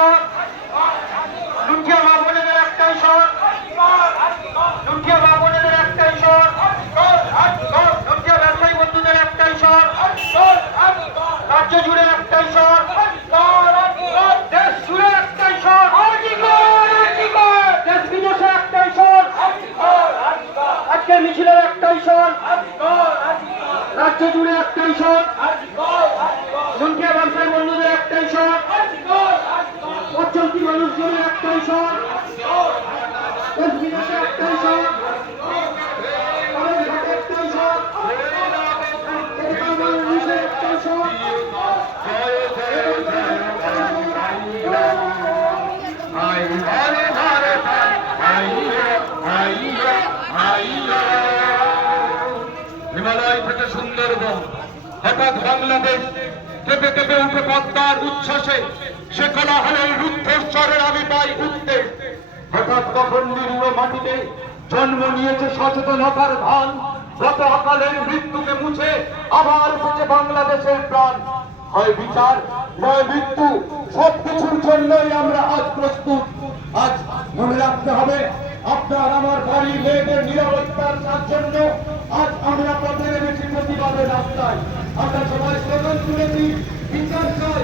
স্বর, লুণ্ঠিয়া মা বোনেদের একটাই স্বর, লুণ্ঠিয়া মা বোনেদের একটাই স্বর, লুণ্ঠিয়া ব্যবসায়ী বন্ধুদের একটাই স্বর, রাজ্য জুড়ে একটাই স্বর, দেশ জুড়ে একটাই স্বর, দেশ বিদেশে একটাই স্বর, আজকে মিছিলের একটাই স্বর, রাজ্য জুড়ে একটাই স্বর, লুণ্ঠিয়া ব্যবসায়ী বন্ধুদের একটাই স্বর, পথচলতি মানুষ জুড়ে একটাই স্বর, দেশ বিদেশে একটাই স্বর, একটাই স্বর, একটাই স্বর। হিমালয় থেকে সুন্দরবন হঠাৎ বাংলাদেশ কেঁপে কেঁপে উঠে পদ্মার উচ্ছ্বাসে সে কোলাহলের রুদ্ধস্বরের আমি পাই উঠতে। হঠাৎ তখন নিরীহ মাটিতে জন্ম নিয়েছে সচেতনতার ধান, গত অকালের মৃত্যুকে মুছে আবার উঠেছে বাংলাদেশের প্রাণ। হয় বিচার নয় মৃত্যু, সবকিছুর জন্যই আমরা আজ প্রস্তুত। আজ মনে রাখতে হবে, আপনার আমার বাড়ির মেয়েদের নিরাপত্তার জন্য আজ আমরা পথে নেমেছি প্রতিবাদের রাস্তায়। আমরা সবাই স্লোগান তুলেছি, বিচার চাই,